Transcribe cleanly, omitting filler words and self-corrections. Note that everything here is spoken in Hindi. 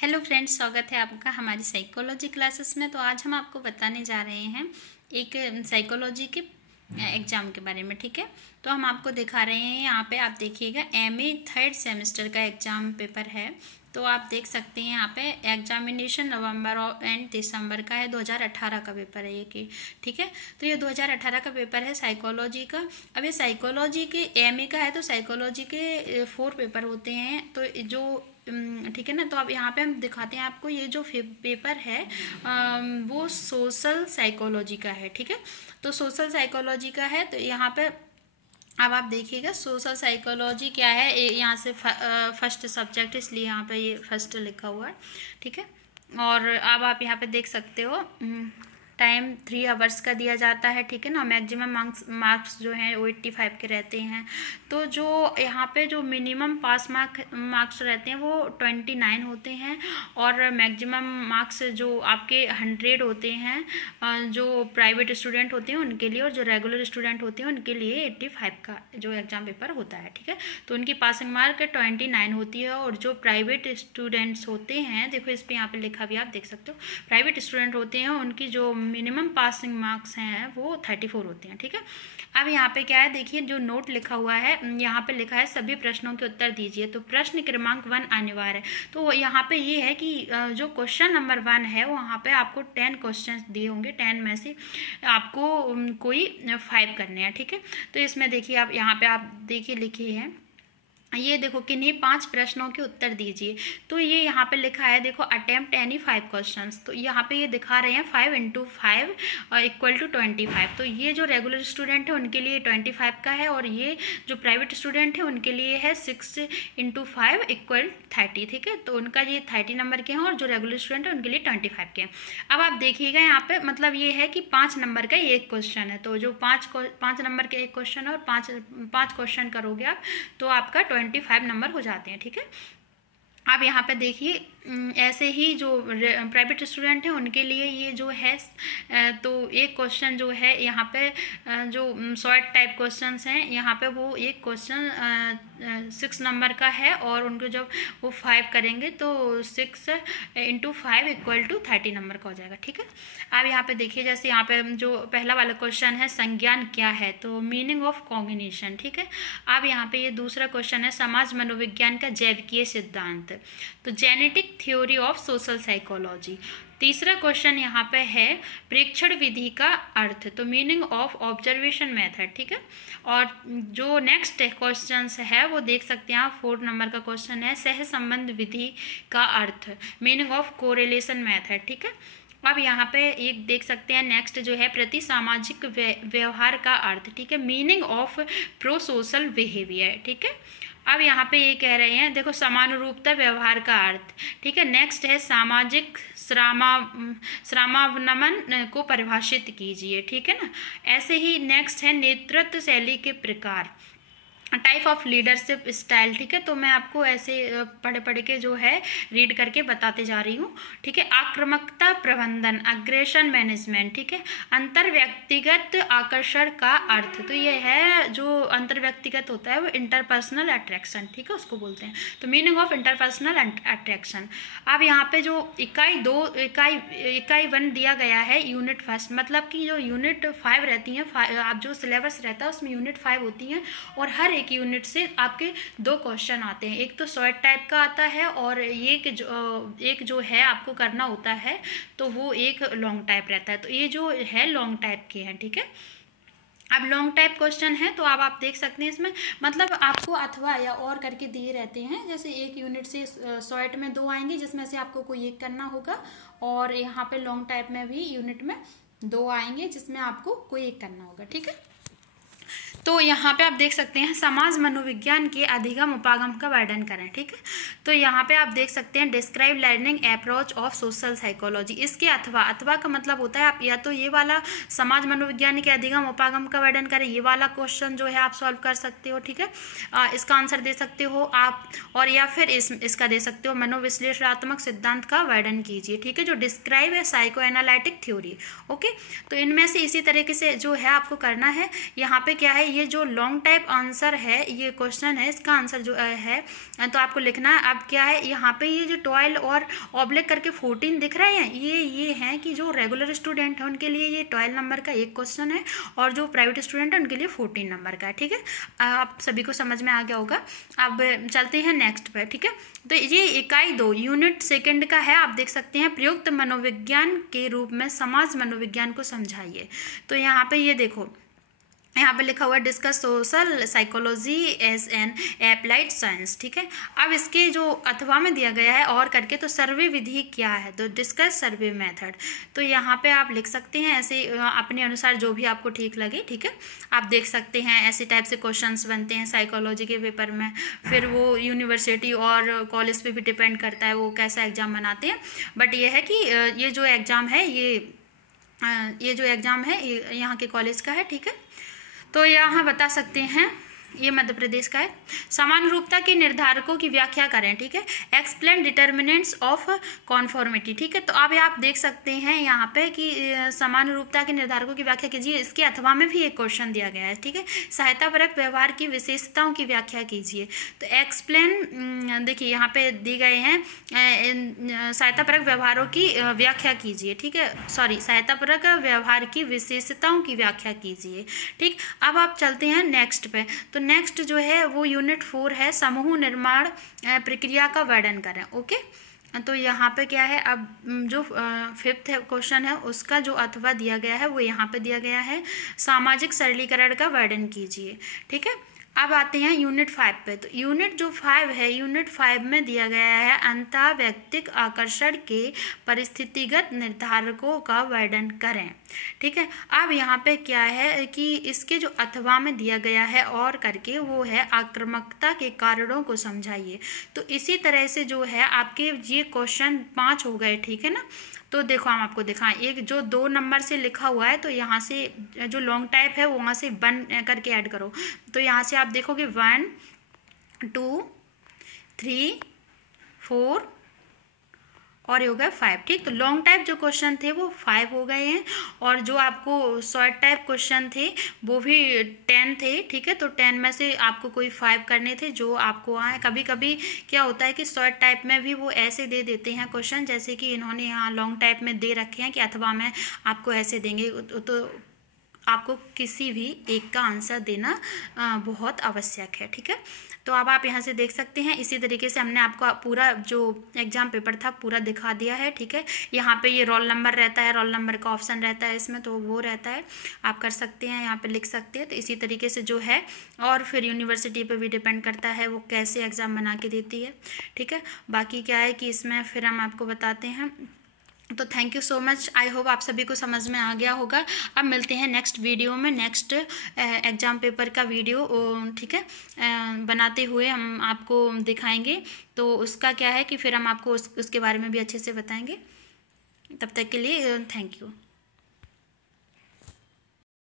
हेलो फ्रेंड्स, स्वागत है आपका हमारी साइकोलॉजी क्लासेस में। तो आज हम आपको बताने जा रहे हैं एक साइकोलॉजी के एग्ज़ाम के बारे में। ठीक है, तो हम आपको दिखा रहे हैं, यहाँ पे आप देखिएगा एमए थर्ड सेमेस्टर का एग्ज़ाम पेपर है। तो आप देख सकते हैं यहाँ पे एग्जामिनेशन नवंबर और एंड दिसंबर का है, 2018 का पेपर है ये कि ठीक है। तो ये 2018 का पेपर है साइकोलॉजी का। अब ये साइकोलॉजी के एमए का है, तो साइकोलॉजी के 4 पेपर होते हैं। तो जो ठीक है ना, तो अब यहाँ पे हम दिखाते हैं आपको, ये जो पेपर है वो सोशल साइकोलॉजी का है। ठीक है, तो सोशल साइकोलॉजी का है। तो यहाँ पे अब आप देखिएगा सोशल साइकोलॉजी क्या है, यहाँ से फर्स्ट सब्जेक्ट, इसलिए यहाँ पे ये फर्स्ट लिखा हुआ है। ठीक है, और अब आप यहाँ पे देख सकते हो टाइम 3 आवर्स का दिया जाता है। ठीक है ना, मैक्सिमम मार्क्स जो हैं वो 85 के रहते हैं। तो जो यहाँ पे जो मिनिमम पास मार्क्स रहते हैं वो 29 होते हैं, और मैक्सिमम मार्क्स जो आपके 100 होते हैं जो प्राइवेट स्टूडेंट होते हैं उनके लिए, और जो रेगुलर स्टूडेंट होते हैं उनके लिए 85 का जो एग्ज़ाम पेपर होता है। ठीक है, तो उनकी पासिंग मार्क 29 होती है, और जो प्राइवेट स्टूडेंट्स होते हैं, देखो इस पर यहाँ पे लिखा भी आप देख सकते हो, प्राइवेट स्टूडेंट होते हैं उनकी जो मिनिमम पासिंग मार्क्स हैं वो 34 होते हैं। ठीक है, अब यहाँ पे क्या है, देखिए जो नोट लिखा हुआ है, यहाँ पे लिखा है सभी प्रश्नों के उत्तर दीजिए। तो प्रश्न क्रमांक 1 अनिवार्य है। तो यहाँ पे ये है कि जो क्वेश्चन नंबर 1 है वहाँ पे आपको 10 क्वेश्चन दिए होंगे, 10 में से आपको कोई 5 करने हैं। ठीक है, तो इसमें देखिए आप यहाँ पे आप देखिए लिखे हैं, ये देखो किन्हीं 5 प्रश्नों के उत्तर दीजिए। तो ये यहाँ पे लिखा है, देखो अटेम्प्ट एनी 5 क्वेश्चंस। तो यहाँ पे ये दिखा रहे हैं 5 × 5 = 25। तो ये जो रेगुलर स्टूडेंट है उनके लिए 25 का है, और ये जो प्राइवेट स्टूडेंट है उनके लिए है 6 × 5 = 30। ठीक है, तो उनका ये 30 नंबर के हैं, और जो रेगुलर स्टूडेंट है उनके लिए 25 के हैं। अब आप देखिएगा यहाँ पे मतलब ये है कि 5 नंबर का एक क्वेश्चन है। तो जो 5 नंबर के एक क्वेश्चन है, और 5 क्वेश्चन करोगे आप तो आपका 25 नंबर हो जाते हैं। ठीक है, आप यहाँ पे देखिए ऐसे ही जो प्राइवेट स्टूडेंट हैं उनके लिए ये जो है तो एक क्वेश्चन जो है यहाँ पे जो शॉर्ट टाइप क्वेश्चंस हैं, यहाँ पे वो एक क्वेश्चन 6 नंबर का है, और उनको जब वो 5 करेंगे तो 6 × 5 = 30 नंबर का हो जाएगा। ठीक है, अब यहाँ पे देखिए जैसे यहाँ पे जो पहला वाला क्वेश्चन है संज्ञान क्या है, तो मीनिंग ऑफ कॉग्निशन। ठीक है, अब यहाँ पे ये दूसरा क्वेश्चन है समाज मनोविज्ञान का जैविकीय सिद्धांत, तो genetic theory of social psychology. तीसरा क्वेश्चन यहाँ पे है प्रेक्षण विधि का अर्थ, तो मीनिंग ऑफ ऑब्जर्वेशन मेथड। ठीक है, और जो नेक्स्ट क्वेश्चन है वो देख सकते हैं आप, 4 नंबर का क्वेश्चन है सह संबंध विधि का अर्थ, मीनिंग ऑफ कोरिलेशन मेथड। ठीक है, अब यहाँ पे एक देख सकते हैं नेक्स्ट जो है प्रति सामाजिक व्यवहार का अर्थ। ठीक है, meaning of pro social behaviour. ठीक है, अब यहाँ पे ये कह रहे हैं, देखो समानुरूपता व्यवहार का अर्थ। ठीक है, नेक्स्ट है सामाजिक श्रमावनमन को परिभाषित कीजिए। ठीक है ना, ऐसे ही नेक्स्ट है नेतृत्व शैली के प्रकार, टाइप ऑफ लीडरशिप स्टाइल। ठीक है, तो मैं आपको ऐसे पढ़ के जो है रीड करके बताते जा रही हूँ। ठीक है, आक्रामकता प्रबंधन, अग्रेशन मैनेजमेंट। ठीक है, अंतर व्यक्तिगत आकर्षण का अर्थ, तो ये है जो अंतर व्यक्तिगत होता है वो इंटरपर्सनल अट्रैक्शन। ठीक है, उसको बोलते हैं, तो मीनिंग ऑफ इंटरपर्सनल अट्रैक्शन। अब यहाँ पे जो इकाई 1 दिया गया है यूनिट फर्स्ट, मतलब कि जो यूनिट 5 रहती हैं, आप जो सिलेबस रहता है उसमें यूनिट 5 होती हैं, और हर एक यूनिट से आपके 2 क्वेश्चन आते हैं। एक तो शॉर्ट टाइप का आता है, और एक जो है आपको करना होता है तो वो एक लॉन्ग टाइप रहता है। तो ये जो है लॉन्ग टाइप के हैं। ठीक है, अब लॉन्ग टाइप क्वेश्चन है तो अब आप देख सकते हैं इसमें मतलब आपको अथवा या और करके दिए रहते हैं। जैसे एक यूनिट से शॉर्ट में 2 आएंगे जिसमें से आपको कोई एक करना होगा, और यहाँ पे लॉन्ग टाइप में भी यूनिट में 2 आएंगे जिसमें आपको कोई एक करना होगा। ठीक है, तो यहाँ पे आप देख सकते हैं समाज मनोविज्ञान के अधिगम उपागम का वर्णन करें। ठीक है, तो यहाँ पे आप देख सकते हैं describe learning approach of social psychology. इसके अथवा का मतलब होता है आप या तो ये वाला समाज मनोविज्ञान के अधिगम उपागम का वर्णन करें, ये वाला क्वेश्चन जो है आप सॉल्व कर सकते हो। ठीक है, इसका आंसर दे सकते हो आप, और या फिर इसका दे सकते हो मनोविश्लेषणात्मक सिद्धांत का वर्णन कीजिए। ठीक है, जो डिस्क्राइब है साइको एनालिटिक थ्योरी। ओके, तो इनमें से इसी तरीके से जो है आपको करना है। यहाँ पे क्या है, ये जो लॉन्ग टाइप आंसर है, ये क्वेश्चन है, इसका आंसर जो है तो आपको लिखना है। अब क्या है यहाँ पे ये जो 12 और ऑब्लिक करके 14 दिख रहे हैं, ये हैं कि जो रेगुलर स्टूडेंट है उनके लिए ये 12 नंबर का एक क्वेश्चन है और जो प्राइवेट स्टूडेंट है उनके लिए 14 नंबर का है। ठीक है, आप सभी को समझ में आ गया होगा। अब चलते हैं नेक्स्ट पे। ठीक है, तो ये इकाई 2 यूनिट सेकंड का है। आप देख सकते हैं प्रयुक्त मनोविज्ञान के रूप में समाज मनोविज्ञान को समझाइए। तो यहाँ पे ये देखो, यहाँ पे लिखा हुआ है discuss social psychology as an applied science. ठीक है, अब इसके जो अथवा में दिया गया है और करके, तो सर्वे विधि क्या है, तो डिस्कस सर्वे मेथड। तो यहाँ पे आप लिख सकते हैं ऐसे अपने अनुसार जो भी आपको ठीक लगे। ठीक है, आप देख सकते हैं ऐसे टाइप से क्वेश्चंस बनते हैं साइकोलॉजी के पेपर में। फिर वो यूनिवर्सिटी और कॉलेज पे भी डिपेंड करता है वो कैसा एग्जाम बनाते हैं। बट ये है कि ये जो एग्ज़ाम है ये जो एग्ज़ाम है ये यहाँ के कॉलेज का है। ठीक है, तो यहाँ बता सकते हैं ये मध्य प्रदेश का है। समान रूपता के निर्धारकों की व्याख्या करें। ठीक है, एक्सप्लेन डिटर्मिनेंट्स ऑफ कॉन्फॉर्मिटी। ठीक है, तो अब आप देख सकते हैं यहाँ पे कि समान रूपता के निर्धारकों की व्याख्या कीजिए। इसके अथवा में भी एक क्वेश्चन दिया गया है। ठीक है, सहायतापरक व्यवहार की विशेषताओं की व्याख्या कीजिए। तो एक्सप्लेन, देखिए यहाँ पे दी गए हैं सहायतापरक व्यवहारों की व्याख्या कीजिए। ठीक है, सॉरी, सहायतापरक व्यवहार की विशेषताओं की व्याख्या कीजिए। ठीक, अब आप चलते हैं नेक्स्ट पे। तो नेक्स्ट जो है वो यूनिट 4 है, समूह निर्माण प्रक्रिया का वर्णन करें। ओके, तो यहाँ पे क्या है, अब जो 5th क्वेश्चन है उसका जो अथवा दिया गया है वो यहाँ पे दिया गया है, सामाजिक सरलीकरण का वर्णन कीजिए। ठीक है, अब आते हैं यूनिट 5 पे। तो यूनिट जो 5 है, यूनिट 5 में दिया गया है अंतःवैयक्तिक आकर्षण के परिस्थितिगत निर्धारकों का वर्णन करें। ठीक है, अब यहाँ पे क्या है कि इसके जो अथवा में दिया गया है और करके वो है आक्रामकता के कारणों को समझाइए। तो इसी तरह से जो है आपके ये क्वेश्चन 5 हो गए। ठीक है ना, तो देखो हम आपको दिखाएं, एक जो 2 नंबर से लिखा हुआ है तो यहाँ से जो लॉन्ग टाइप है वहाँ से 1 करके ऐड करो। तो यहाँ से आप देखोगे 1 2 3 4 और ये हो गया 5। ठीक, तो लॉन्ग टाइप जो क्वेश्चन थे वो 5 हो गए हैं और जो आपको शॉर्ट टाइप क्वेश्चन थे वो भी 10 थे। ठीक है, तो 10 में से आपको कोई 5 करने थे जो आपको आए। कभी कभी क्या होता है कि शॉर्ट टाइप में भी वो ऐसे दे देते हैं क्वेश्चन, जैसे कि इन्होंने यहाँ लॉन्ग टाइप में दे रखे हैं कि अथवा में आपको ऐसे देंगे, तो आपको किसी भी एक का आंसर देना बहुत आवश्यक है। ठीक है, तो अब आप यहाँ से देख सकते हैं इसी तरीके से हमने आपको पूरा जो एग्जाम पेपर था पूरा दिखा दिया है। ठीक है, यहाँ पे ये रोल नंबर रहता है, रोल नंबर का ऑप्शन रहता है इसमें, तो वो रहता है, आप कर सकते हैं, यहाँ पे लिख सकते हैं। तो इसी तरीके से जो है, और फिर यूनिवर्सिटी पे भी डिपेंड करता है वो कैसे एग्ज़ाम बना के देती है। ठीक है, बाकी क्या है कि इसमें फिर हम आपको बताते हैं। तो thank you so much, I hope आप सभी को समझ में आ गया होगा। अब मिलते हैं नेक्स्ट वीडियो में, नेक्स्ट एग्ज़ाम पेपर का वीडियो। ठीक है, बनाते हुए हम आपको दिखाएंगे। तो उसका क्या है कि फिर हम आपको उसके बारे में भी अच्छे से बताएंगे। तब तक के लिए थैंक यू।